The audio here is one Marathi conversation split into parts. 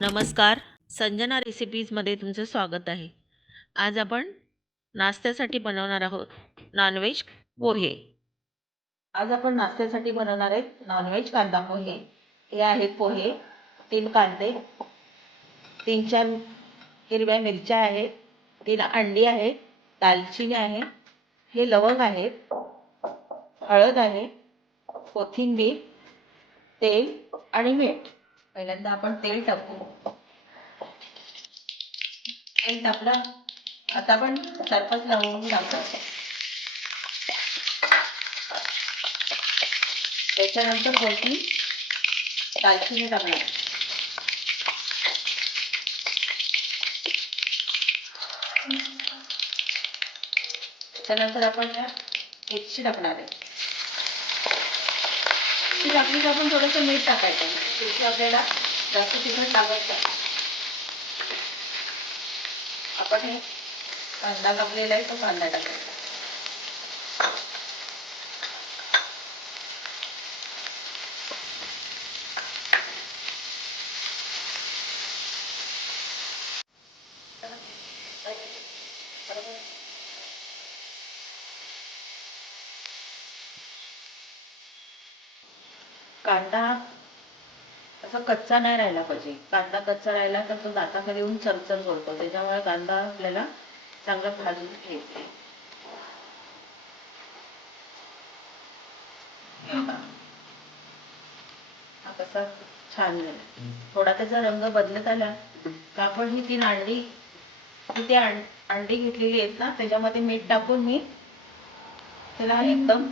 नमस्कार. संजना रेसिपीजमध्ये तुमचं स्वागत आहे. आज आपण नाश्त्यासाठी बनवणार आहोत नॉनव्हेज पोहे. आज आपण नाश्त्यासाठी बनवणार आहेत नॉनव्हेज कांदा पोहे. हे आहेत पोहे, 3 कांदे, 3-4 हिरव्या मिरच्या आहेत, 3 अंडी आहेत, दालचिनी आहे, हे लवंग आहेत, हळद आहे, कोथिंबीर, तेल आणि मीठ. पहिल्यांदा आपण तेल टाकू. तेल टाकलं. आता आपण 4-5 लवंग टाकतो. त्याच्यानंतर वरती दालचिनी टाकणार. त्यानंतर आपण या मिरची टाकणार आहे. ती टाकली की आपण थोडंसं मीठ टाकायचं. मिरची आपल्याला जास्त तिखट लागत नाही. आपण हे कांदा कापलेला आहे तो कांदा टाकायचा. कांदा असा कच्चा नाही राहिला पाहिजे. कांदा कच्चा राहिला तर तो दाताखाली येऊन चरचर करतो. त्याच्यामुळे कांदा आपल्याला चांगला भाजून घ्यायचा. हा कसा छान झाला. थोडा त्याचा रंग बदलत आला तर आपण ही 3 अंडी ती अंडी घेतलेली आहेत ना, त्याच्यामध्ये मीठ टाकून मी त्याला एकदम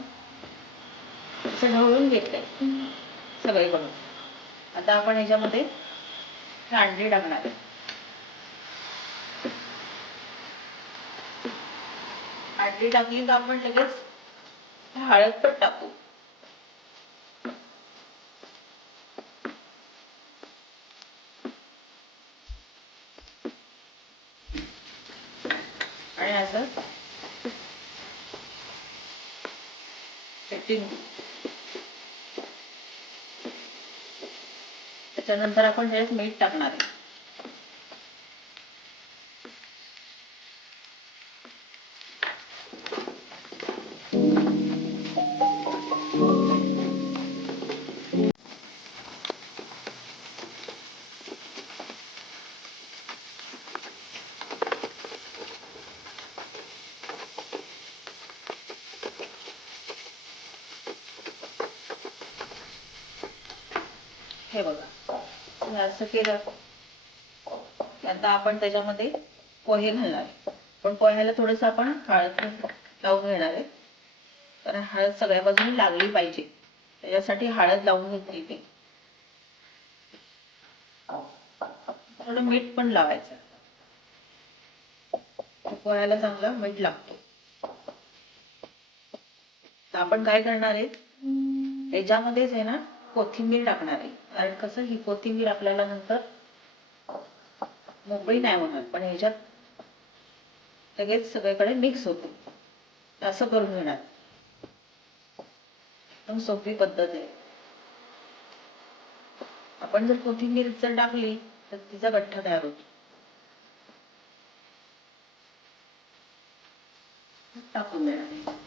असं ढवळून घेतलंय सगळीकडून. आता आपण ह्याच्यामध्ये अंडी टाकणार आहे. अंडी टाकली तर आपण लगेच हळद पण टाकू. आणि असं फेटून घेऊ. त्याच्यानंतर आपण ह्याच्यात मीठ टाकणार आहे. हे बघा, हे असं केलं. आता आपण त्याच्यामध्ये पोहे घालणार आहे. पण पोह्याला थोडंसं आपण हळद लावून घेणार आहे, कारण हळद सगळ्या बाजूनी लागली पाहिजे. त्याच्यासाठी हळद लावून घेतली. ते थोडं मीठ पण लावायचं. पोह्याला चांगलं मीठ लागतो. तर आपण काय करणार आहे, याच्यामध्येच आहे ना कोथिंबीर टाकणार आहे. कारण कसं ही कोथिंबीर आपल्याला नंतर मोकळी नाही होणार, पण ह्याच्यात लगेच सगळीकडे मिक्स होते. असं करून घेणार. एकदम सोपी पद्धत आहे. आपण जर कोथिंबीर जर टाकली तर तिचा गठ्ठा तयार होतो. टाकून देणार.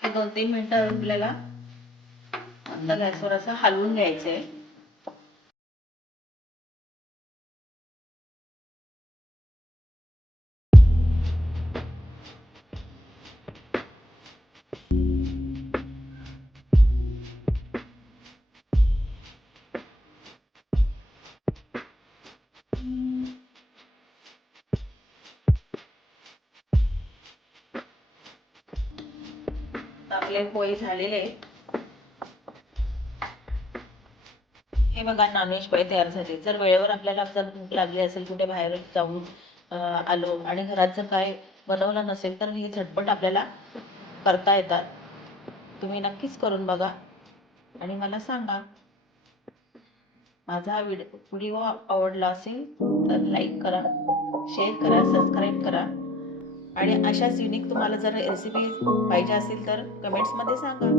हे 2-3 मिनिटं आपल्याला आता गॅसवर असं हलवून घ्यायचंय. आपले पोहे झालेले आहेत. हे बघा, नॉनव्हेज पोहे तयार झाले. जर वेळेवर आपल्याला जर भूक लागली असेल कुठे बाहेर जाऊन आलो आणि घरात जर काय बनवलं नसेल तर हे झटपट आपल्याला करता येतात. तुम्ही नक्कीच करून बघा आणि मला सांगा. माझा हा व्हिडिओ आवडला असेल तर लाईक करा, शेअर करा, सबस्क्राईब करा आणि अशाच युनिक तुम्हाला जर रेसिपी पाहिजे असेल तर कमेंट्समध्ये सांगा.